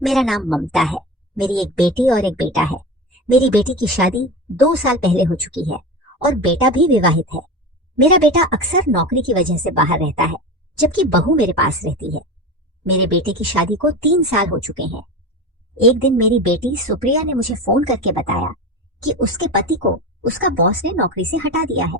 मेरा नाम ममता है। मेरी एक बेटी और एक बेटा है। मेरी बेटी की शादी 2 साल पहले हो चुकी है और बेटा भी विवाहित है। मेरा बेटा अक्सर नौकरी की वजह से बाहर रहता है, जबकि बहू मेरे पास रहती है। मेरे बेटे की शादी को 3 साल हो चुके हैं। एक दिन मेरी बेटी सुप्रिया ने मुझे फोन करके बताया कि उसके पति को उसका बॉस ने नौकरी से हटा दिया है।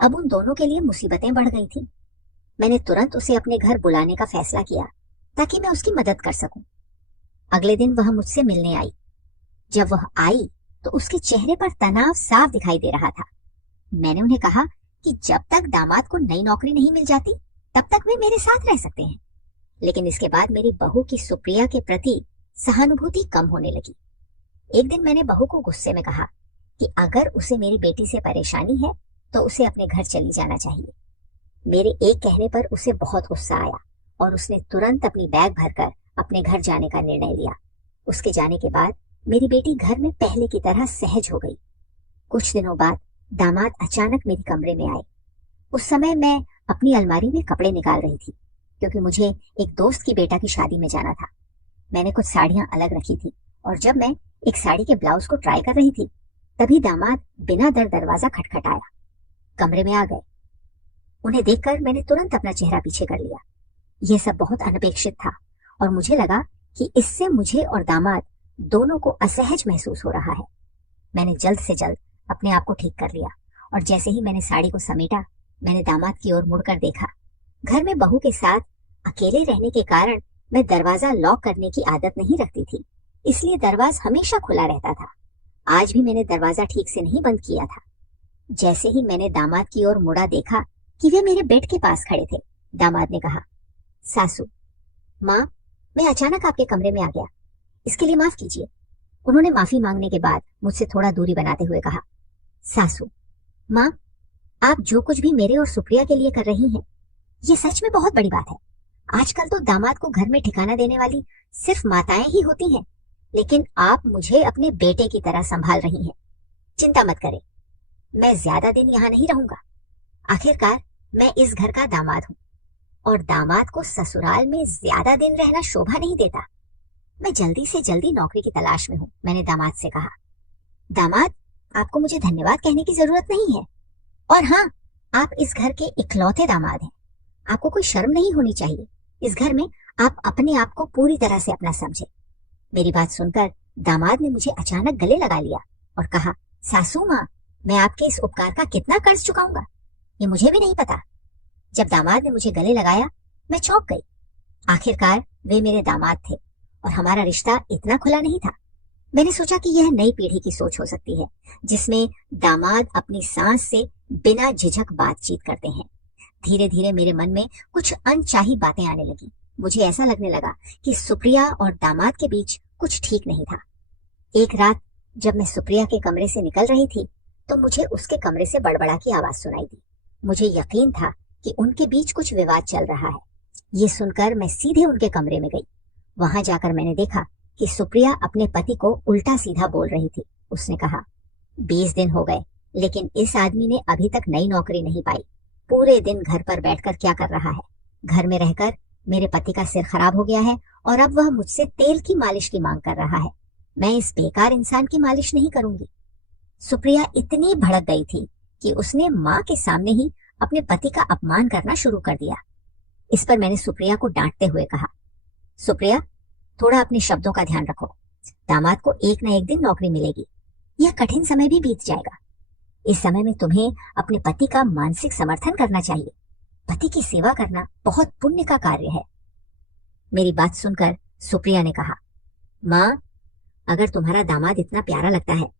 अब उन दोनों के लिए मुसीबतें बढ़ गई थी। मैंने तुरंत उसे अपने घर बुलाने का फैसला किया ताकि मैं उसकी मदद कर सकूं। अगले दिन वह मुझसे मिलने आई। जब वह आई तो उसके चेहरे पर तनाव साफ दिखाई दे रहा था। मैंने उन्हें कहा कि जब तक दामाद को नई नौकरी नहीं मिल जाती तब तक वे मेरे साथ रह सकते हैं। लेकिन इसके बाद मेरी बहू की सुप्रिया के प्रति सहानुभूति कम होने लगी। एक दिन मैंने बहू को गुस्से में कहा कि अगर उसे मेरी बेटी से परेशानी है तो उसे अपने घर चली जाना चाहिए। मेरे एक कहने पर उसे बहुत गुस्सा आया और उसने तुरंत अपनी बैग भरकर अपने घर जाने का निर्णय लिया। उसके जाने के बाद मेरी बेटी घर में पहले की तरह सहज हो गई। कुछ दिनों बाद दामाद अचानक मेरे कमरे में आए। उस समय मैं अपनी अलमारी में कपड़े निकाल रही थी, क्योंकि मुझे एक दोस्त की बेटा की शादी में जाना था। मैंने कुछ साड़ियां अलग रखी थी और जब मैं एक साड़ी के ब्लाउज को ट्राई कर रही थी तभी दामाद बिना डर दरवाजा खटखटाया। कमरे में आ गए। उन्हें देखकर मैंने तुरंत अपना चेहरा पीछे कर लिया। यह सब बहुत अनपेक्षित था और मुझे लगा कि इससे मुझे और दामाद दोनों को असहज महसूस हो रहा है। मैंने जल्द से जल्द अपने आप को ठीक कर लिया और जैसे ही मैंने साड़ी को समेटा, मैंने दामाद की ओर मुड़कर देखा। घर में बहू के साथ अकेले रहने के कारण मैं दरवाजा लॉक करने की आदत नहीं रखती थी, इसलिए दरवाजा हमेशा खुला रहता था। आज भी मैंने दरवाजा ठीक से नहीं बंद किया था। जैसे ही मैंने दामाद की ओर मुड़ा देखा कि वे मेरे बेड के पास खड़े थे। दामाद ने कहा, सासू माँ, मैं अचानक आपके कमरे में आ गया, इसके लिए माफ कीजिए। उन्होंने माफी मांगने के बाद मुझसे थोड़ा दूरी बनाते हुए कहा, सासू माँ, आप जो कुछ भी मेरे और सुप्रिया के लिए कर रही हैं, ये सच में बहुत बड़ी बात है। आजकल तो दामाद को घर में ठिकाना देने वाली सिर्फ माताएं ही होती हैं, लेकिन आप मुझे अपने बेटे की तरह संभाल रही हैं। चिंता मत करें, मैं ज्यादा दिन यहाँ नहीं रहूंगा। आखिरकार मैं इस घर का दामाद हूँ और दामाद को ससुराल में ज्यादा दिन रहना शोभा नहीं देता। मैं जल्दी से जल्दी नौकरी की तलाश में हूँ। मैंने दामाद से कहा, दामाद, आपको मुझे धन्यवाद कहने की जरूरत नहीं है। और हाँ, आप इस घर के इकलौते दामाद हैं। आपको कोई शर्म नहीं होनी चाहिए। इस घर में आप अपने आप को पूरी तरह से अपना समझे। मेरी बात सुनकर दामाद ने मुझे अचानक गले लगा लिया और कहा, सासू माँ, मैं आपके इस उपकार का कितना कर्ज चुकाऊंगा, ये मुझे भी नहीं पता। जब दामाद ने मुझे गले लगाया, मैं चौंक गई। आखिरकार वे मेरे दामाद थे और हमारा रिश्ता इतना खुला नहीं था। मैंने सोचा कि यह नई पीढ़ी की सोच हो सकती है, जिसमें दामाद अपनी सास से बिना झिझक बातचीत करते हैं। धीरे धीरे मेरे मन में कुछ अनचाही बातें आने लगी। मुझे ऐसा लगने लगा कि सुप्रिया और दामाद के बीच कुछ ठीक नहीं था। एक रात जब मैं सुप्रिया के कमरे से निकल रही थी तो मुझे उसके कमरे से बड़बड़ा की आवाज सुनाई दी। मुझे यकीन था कि उनके बीच कुछ विवाद चल रहा है। ये सुनकर मैं सीधे उनके कमरे में गई। वहां जाकर मैंने देखा कि सुप्रिया अपने पति को उल्टा सीधा बोल रही थी। उसने कहा, 20 दिन हो गए, लेकिन इस आदमी ने अभी तक नई नौकरी नहीं पाई। पूरे दिन घर पर बैठकर क्या कर रहा है? घर में रहकर मेरे पति का सिर खराब हो गया है और अब वह मुझसे तेल की मालिश की मांग कर रहा है। मैं इस बेकार इंसान की मालिश नहीं करूंगी। सुप्रिया इतनी भड़क गई थी कि उसने माँ के सामने ही अपने पति का अपमान करना शुरू कर दिया। इस पर मैंने सुप्रिया को डांटते हुए कहा, सुप्रिया, थोड़ा अपने शब्दों का ध्यान रखो। दामाद को एक न एक दिन नौकरी मिलेगी। यह कठिन समय भी बीत जाएगा। इस समय में तुम्हें अपने पति का मानसिक समर्थन करना चाहिए। पति की सेवा करना बहुत पुण्य का कार्य है। मेरी बात सुनकर सुप्रिया ने कहा, माँ, अगर तुम्हारा दामाद इतना प्यारा लगता है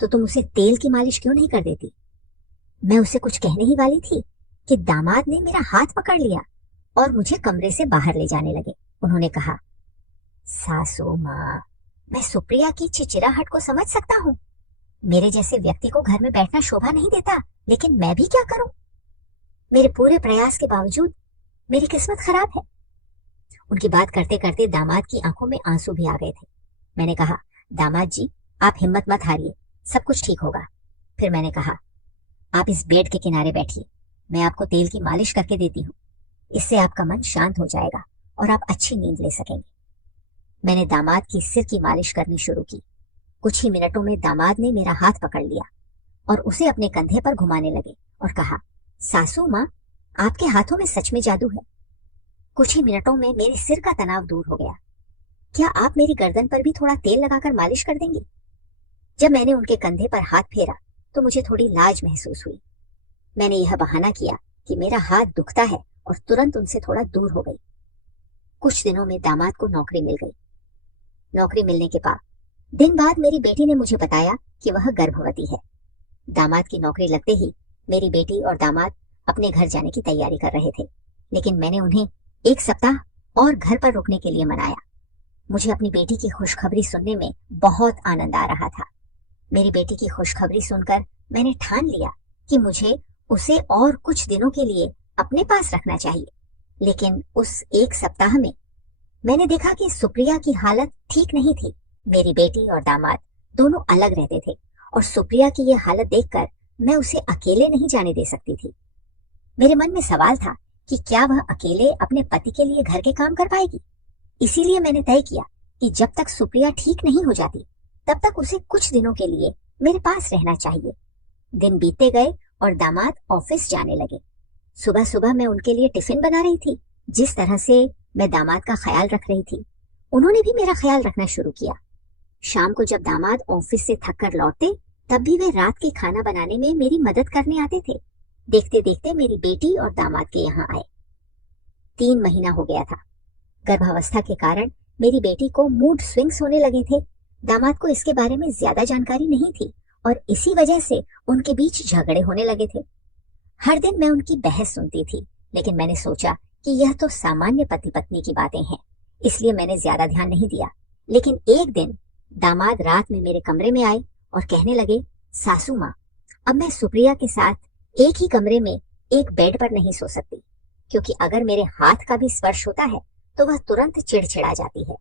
तो तुम उसे तेल की मालिश क्यों नहीं कर देती? मैं उसे कुछ कहने ही वाली थी कि दामाद ने मेरा हाथ पकड़ लिया और मुझे कमरे से बाहर ले जाने लगे। उन्होंने कहा, सासू माँ, मैं सुप्रिया की चिचिराहट को समझ सकता हूँ। मेरे जैसे व्यक्ति को घर में बैठना शोभा नहीं देता, लेकिन मैं भी क्या करूं? मेरे पूरे प्रयास के बावजूद मेरी किस्मत खराब है। उनकी बात करते करते दामाद की आंखों में आंसू भी आ गए थे। मैंने कहा, दामाद जी, आप हिम्मत मत हारिए, सब कुछ ठीक होगा। फिर मैंने कहा, आप इस बेड के किनारे बैठिए, मैं आपको तेल की मालिश करके देती हूँ। इससे आपका मन शांत हो जाएगा और आप अच्छी नींद ले सकेंगे। मैंने दामाद की सिर की मालिश करनी शुरू की। कुछ ही मिनटों में दामाद ने मेरा हाथ पकड़ लिया और उसे अपने कंधे पर घुमाने लगे और कहा, सासू माँ, आपके हाथों में सच में जादू है। कुछ ही मिनटों में मेरे सिर का तनाव दूर हो गया। क्या आप मेरी गर्दन पर भी थोड़ा तेल लगाकर मालिश कर देंगी? जब मैंने उनके कंधे पर हाथ फेरा तो मुझे थोड़ी लाज महसूस हुई। मैंने यह बहाना किया कि मेरा हाथ दुखता है और तुरंत उनसे थोड़ा दूर हो गई। कुछ दिनों में दामाद को नौकरी मिल गई। नौकरी मिलने के दिन बाद मेरी बेटी ने मुझे बताया कि वह गर्भवती है। दामाद की नौकरी लगते ही मेरी बेटी और दामाद अपने घर जाने की तैयारी कर रहे थे, लेकिन मैंने उन्हें एक सप्ताह और घर पर रुकने के लिए मनाया। मुझे अपनी बेटी की खुशखबरी सुनने में बहुत आनंद आ रहा था। मेरी बेटी की खुशखबरी सुनकर मैंने ठान लिया कि मुझे उसे और कुछ दिनों के लिए अपने पास रखना चाहिए। लेकिन उस एक सप्ताह में मैंने देखा कि सुप्रिया की हालत ठीक नहीं थी। मेरी बेटी और दामाद दोनों अलग रहते थे और सुप्रिया की यह हालत देखकर मैं उसे अकेले नहीं जाने दे सकती थी। मेरे मन में सवाल था कि क्या वह अकेले अपने पति के लिए घर के काम कर पाएगी। इसीलिए मैंने तय किया कि जब तक सुप्रिया ठीक नहीं हो जाती तब तक उसे कुछ दिनों के लिए मेरे पास रहना चाहिए। दिन बीतते गए और दामाद ऑफिस जाने लगे। सुबह सुबह मैं उनके लिए टिफिन बना रही थी। जिस तरह से मैं दामाद का ख्याल रख रही थी, उन्होंने भी मेरा ख्याल रखना शुरू किया। शाम को जब दामाद ऑफिस से थक कर लौटते तब भी वे रात के खाना बनाने में मेरी मदद करने आते थे। देखते देखते मेरी बेटी और दामाद के यहाँ आए। 3 महीना हो गया था। गर्भावस्था के कारण मेरी बेटी को मूड स्विंग्स होने लगे थे। दामाद को इसके बारे में ज्यादा जानकारी नहीं थी और इसी वजह से उनके बीच झगड़े होने लगे थे। हर दिन मैं उनकी बहस सुनती थी, लेकिन मैंने सोचा कि यह तो सामान्य पति पत्नी की बातें हैं, इसलिए मैंने ज्यादा ध्यान नहीं दिया। लेकिन एक दिन दामाद रात में मेरे कमरे में आए और कहने लगे, सासू माँ, अब मैं सुप्रिया के साथ एक ही कमरे में एक बेड पर नहीं सो सकती, क्योंकि अगर मेरे हाथ का भी स्पर्श होता है तो वह तुरंत चिड़चिड़ा जाती है।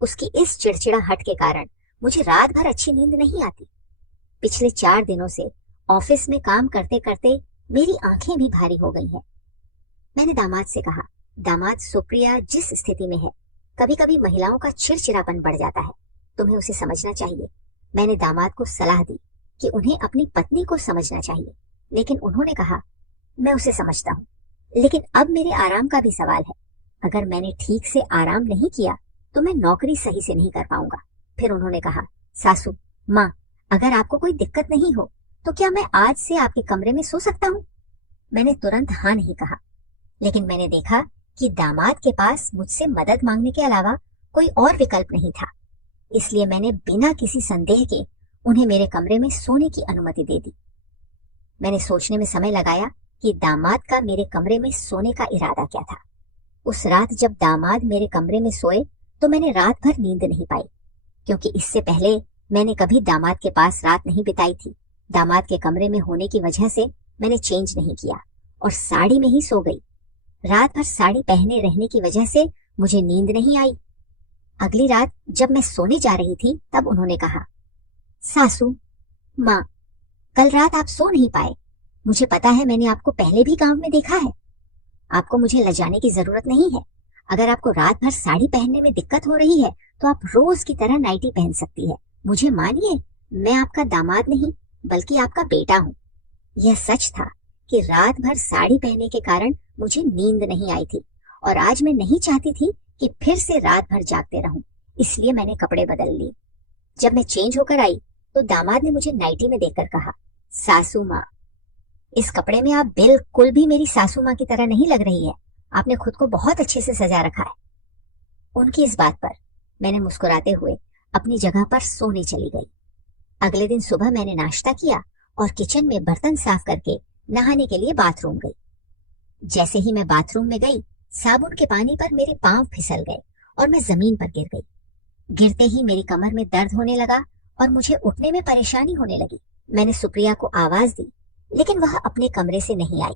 उसकी इस चिड़चिड़ाहट के कारण मुझे रात भर अच्छी नींद नहीं आती। पिछले 4 दिनों से ऑफिस में काम करते करते मेरी आंखें भी भारी हो गई हैं। मैंने दामाद से कहा, दामाद, सुप्रिया जिस स्थिति में है, कभी कभी महिलाओं का चिड़चिड़ापन बढ़ जाता है, तुम्हें उसे समझना चाहिए। मैंने दामाद को सलाह दी कि उन्हें अपनी पत्नी को समझना चाहिए, लेकिन उन्होंने कहा, मैं उसे समझता हूँ, लेकिन अब मेरे आराम का भी सवाल है। अगर मैंने ठीक से आराम नहीं किया तो मैं नौकरी सही से नहीं कर पाऊंगा। फिर उन्होंने कहा, सासू माँ, अगर आपको कोई दिक्कत नहीं हो तो क्या मैं आज से आपके कमरे में सो सकता हूँ? मैंने तुरंत हाँ नहीं कहा, लेकिन मैंने देखा कि दामाद के पास मुझसे मदद मांगने के अलावा कोई और विकल्प नहीं था। इसलिए मैंने बिना किसी संदेह के उन्हें मेरे कमरे में सोने की अनुमति दे दी। मैंने सोचने में समय लगाया कि दामाद का मेरे कमरे में सोने का इरादा क्या था। उस रात जब दामाद मेरे कमरे में सोए तो मैंने रात भर नींद नहीं पाई, क्योंकि इससे पहले मैंने कभी दामाद के पास रात नहीं बिताई थी। दामाद के कमरे में होने की वजह से मैंने चेंज नहीं किया और साड़ी में ही सो गई। रात भर साड़ी पहने रहने की वजह से मुझे नींद नहीं आई। अगली रात जब मैं सोने जा रही थी तब उन्होंने कहा, सासू माँ, कल रात आप सो नहीं पाए। मुझे पता है, मैंने आपको पहले भी गांव में देखा है। आपको मुझे लजाने की जरूरत नहीं है। अगर आपको रात भर साड़ी पहनने में दिक्कत हो रही है तो आप रोज की तरह नाइटी पहन सकती है। मुझे मानिए, मैं आपका दामाद नहीं बल्कि आपका बेटा हूँ। यह सच था कि रात भर साड़ी पहनने के कारण मुझे नींद नहीं आई थी और आज मैं नहीं चाहती थी कि फिर से रात भर जागते रहूं, इसलिए मैंने कपड़े बदल लिए। जब मैं चेंज होकर आई तो दामाद ने मुझे नाइटी में देखकर कहा, सासू माँ, इस कपड़े में आप बिल्कुल भी मेरी सासू माँ की तरह नहीं लग रही है। आपने खुद को बहुत अच्छे से सजा रखा है। उनकी इस बात पर मैंने मुस्कुराते हुए अपनी जगह पर सोने चली गई। अगले दिन सुबह मैंने नाश्ता किया और किचन में बर्तन साफ करके नहाने के लिए बाथरूम गई। जैसे ही मैं बाथरूम में गई, साबुन के पानी पर मेरे पांव फिसल गए और मैं जमीन पर गिर गई। गिरते ही मेरी कमर में दर्द होने लगा और मुझे उठने में परेशानी होने लगी। मैंने सुप्रिया को आवाज दी, लेकिन वह अपने कमरे से नहीं आई।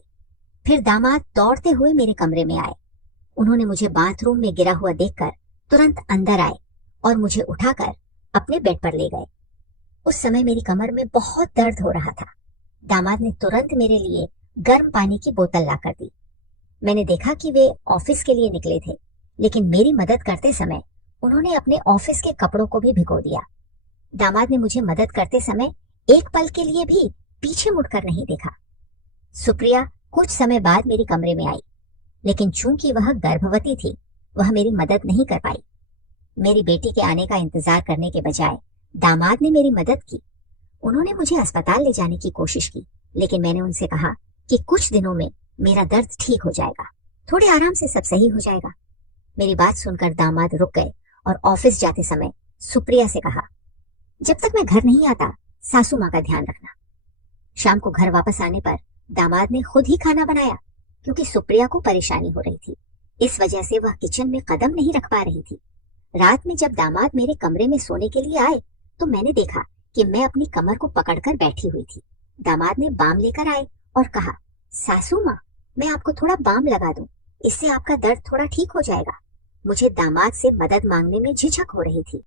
फिर दामाद दौड़ते हुए मेरे कमरे में आए। उन्होंने मुझे बाथरूम में गिरा हुआ देखकर तुरंत अंदर आए और मुझे उठाकर अपने बेड पर ले गए। उस समय मेरी कमर में बहुत दर्द हो रहा था। दामाद ने तुरंत मेरे लिए गर्म पानी की बोतल लाकर दी। मैंने देखा कि वे ऑफिस के लिए निकले थे, लेकिन मेरी मदद करते समय उन्होंने अपने ऑफिस के कपड़ों को भी भिगो दिया। दामाद ने मुझे मदद करते समय एक पल के लिए भी पीछे मुड़कर नहीं देखा। सुप्रिया कुछ समय बाद मेरे कमरे में आई, लेकिन चूंकि वह गर्भवती थी, वह मेरी मदद नहीं कर पाई। मेरी बेटी के आने का इंतजार करने के बजाय दामाद ने मेरी मदद की। उन्होंने मुझे अस्पताल ले जाने की कोशिश की, लेकिन मैंने उनसे कहा कि कुछ दिनों में मेरा दर्द ठीक हो जाएगा, थोड़े आराम से सब सही हो जाएगा। मेरी बात सुनकर दामाद रुक गए और ऑफिस जाते समय सुप्रिया से कहा, जब तक मैं घर नहीं आता सासू माँ का ध्यान रखना। शाम को घर वापस आने पर दामाद ने खुद ही खाना बनाया, क्योंकि सुप्रिया को परेशानी हो रही थी। इस वजह से वह किचन में कदम नहीं रख पा रही थी। रात में जब दामाद मेरे कमरे में सोने के लिए आए तो मैंने देखा कि मैं अपनी कमर को पकड़कर बैठी हुई थी। दामाद ने बाम लेकर आए और कहा, सासू माँ, मैं आपको थोड़ा बाम लगा दूं, इससे आपका दर्द थोड़ा ठीक हो जाएगा। मुझे दामाद से मदद मांगने में झिझक हो रही थी।